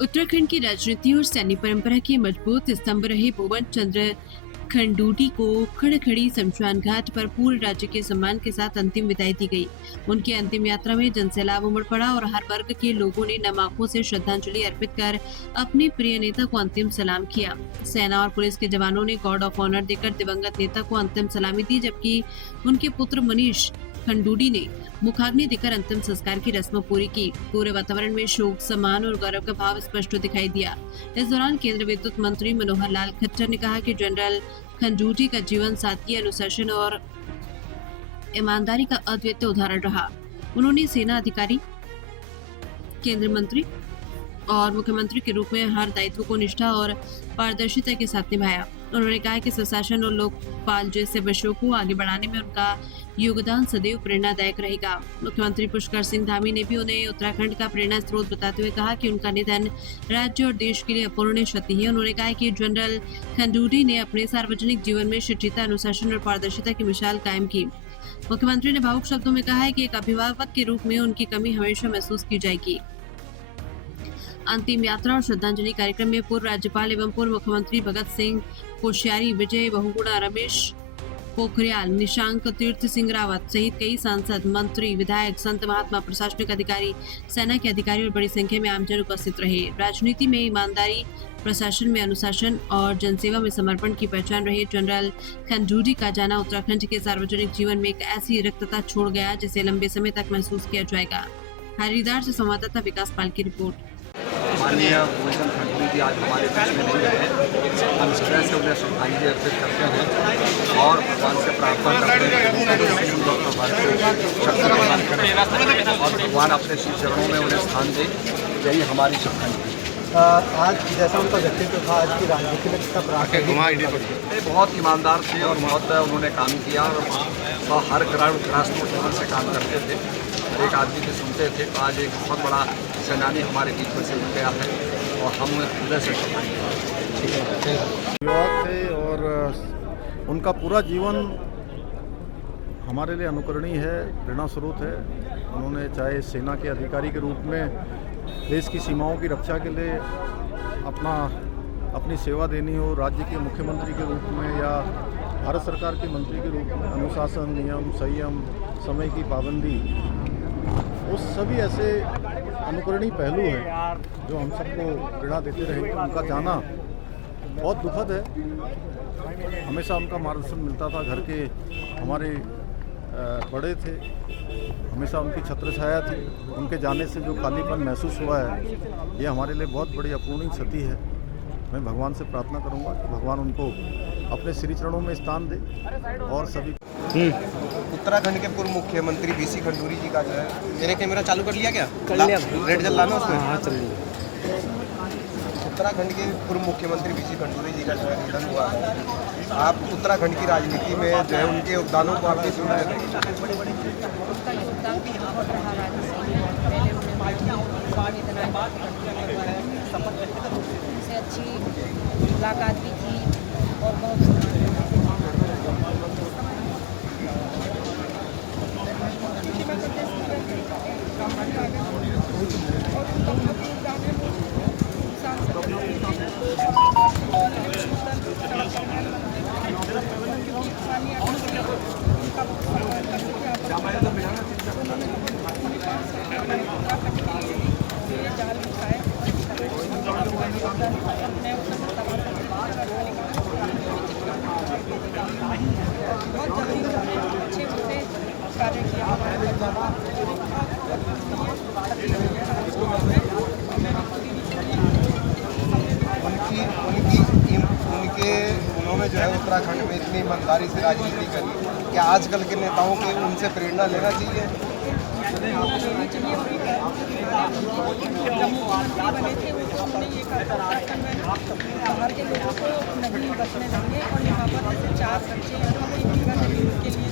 उत्तराखंड की राजनीति और सैन्य परंपरा के मजबूत स्तंभ रहे भुवन चंद्र खंडूडी को खड़खड़ी शमशान घाट पर पूरे राज्य के सम्मान के साथ अंतिम विदाई दी गई। उनकी अंतिम यात्रा में जनसैलाब उमड़ पड़ा और हर वर्ग के लोगों ने नम आंखों से श्रद्धांजलि अर्पित कर अपने प्रिय नेता को अंतिम सलाम किया। सेना और पुलिस के जवानों ने गार्ड ऑफ ऑनर देकर दिवंगत नेता को अंतिम सलामी दी, जबकि उनके पुत्र मनीष खंडूडी ने मुखाग्नि देकर अंतिम संस्कार की रस्म पूरी की। पूरे वातावरण में शोक, सम्मान और गौरव का भाव स्पष्ट दिखाई दिया। इस दौरान केंद्रीय विद्युत मंत्री मनोहर लाल खट्टर ने कहा कि जनरल खंडूडी का जीवन सादगी, अनुशासन और ईमानदारी का अद्वितीय उदाहरण रहा। उन्होंने सेना अधिकारी, केंद्रीय मंत्री और मुख्यमंत्री के रूप में हर दायित्व को निष्ठा और पारदर्शिता के साथ निभाया। उन्होंने कहा कि सुशासन और लोकपाल जैसे विषयों को आगे बढ़ाने में उनका योगदान सदैव प्रेरणादायक रहेगा। मुख्यमंत्री पुष्कर सिंह धामी ने भी उन्हें उत्तराखंड का प्रेरणा स्रोत बताते हुए कहा कि उनका निधन राज्य और देश के लिए अपूरणीय क्षति है। उन्होंने कहा कि जनरल खंडूडी ने अपने सार्वजनिक जीवन में शिष्टता, अनुशासन और पारदर्शिता की मिसाल कायम की। मुख्यमंत्री ने भावुक शब्दों में कहा है कि एक अभिभावक के रूप में उनकी कमी हमेशा महसूस की जाएगी। अंतिम यात्रा और श्रद्धांजलि कार्यक्रम में पूर्व राज्यपाल एवं पूर्व मुख्यमंत्री भगत सिंह कोश्यारी, विजय बहुगुणा, रमेश पोखरियाल, निशांक तीर्थ सिंह रावत सहित कई सांसद, मंत्री, विधायक, संत महात्मा, प्रशासनिक अधिकारी, सेना के अधिकारी और बड़ी संख्या में आमजन उपस्थित रहे। राजनीति में ईमानदारी, प्रशासन में अनुशासन और जनसेवा में समर्पण की पहचान रहे जनरल खंडूडी का जाना उत्तराखंड के सार्वजनिक जीवन में एक ऐसी रिक्तता छोड़ गया जिसे लंबे समय तक महसूस किया जाएगा। हरिद्वार से संवाददाता विकास पाल की रिपोर्ट। माननीय भूषण खंडूडी जी आज हमारे बीच में नहीं रहे। हम हृदय से उन्हें श्रद्धांजलि अर्पित करते हैं और भगवान से प्रार्थना करते हैं कि भगवान शक्ति प्रदान करें और भगवान अपने श्री चरणों में उन्हें स्थान दे। यही हमारी श्रद्धांजलि। आज जैसा उनका व्यक्तित्व था, आज की राजनीति में इसका ये बहुत ईमानदार थे और बहुत उन्होंने काम किया और हर राष्ट्र से काम करते थे, हर एक आदमी से सुनते थे। तो आज एक बहुत बड़ा सेनानी हमारे बीच में से उठ गया है और हम हृदय से युवक थे और उनका पूरा जीवन हमारे लिए अनुकरणीय है, प्रेरणा स्रोत है। उन्होंने चाहे सेना के अधिकारी के रूप में देश की सीमाओं की रक्षा के लिए अपनी सेवा देनी हो, राज्य के मुख्यमंत्री के रूप में या भारत सरकार के मंत्री के रूप में अनुशासन, नियम, संयम, समय की पाबंदी, वो सभी ऐसे अनुकरणीय पहलू हैं जो हम सबको प्रेरणा देते रहेंगे। उनका जाना बहुत दुखद है। हमेशा उनका मार्गदर्शन मिलता था, घर के हमारे बड़े थे, हमेशा उनकी छत्र छाया थी। उनके जाने से जो खालीपन महसूस हुआ है, ये हमारे लिए बहुत बड़ी अपूर्णीय क्षति है। मैं भगवान से प्रार्थना करूंगा कि भगवान उनको अपने श्री चरणों में स्थान दे और सभी। उत्तराखंड के पूर्व मुख्यमंत्री बीसी खंडूडी जी का जो है, मेरे कैमरा चालू कर लिया क्या? कर लिया। रेड जल लाना उसमें। हाँ चल लिया। उत्तराखंड के पूर्व मुख्यमंत्री बीसी खंडूडी जी का जो है निधन हुआ है। आप उत्तराखंड की राजनीति में जो है उनके योगदानों को आप कैसे सुना है? उसका योगदान भी बहुत रहा राजनीति में। पहले उनसे अच्छी मुलाकात भी थी और बहुत उन्होंने जो है उत्तराखंड में इतनी ईमानदारी से राजनीति करी, क्या आजकल के नेताओं के उनसे प्रेरणा लेना चाहिए? जब मुख्यमंत्री बने थे उन्होंने ये कहा बाहर के लोगों को नहीं बचने देंगे और यहाँ पर जैसे 4 बच्चे हैं, जीवन के लिए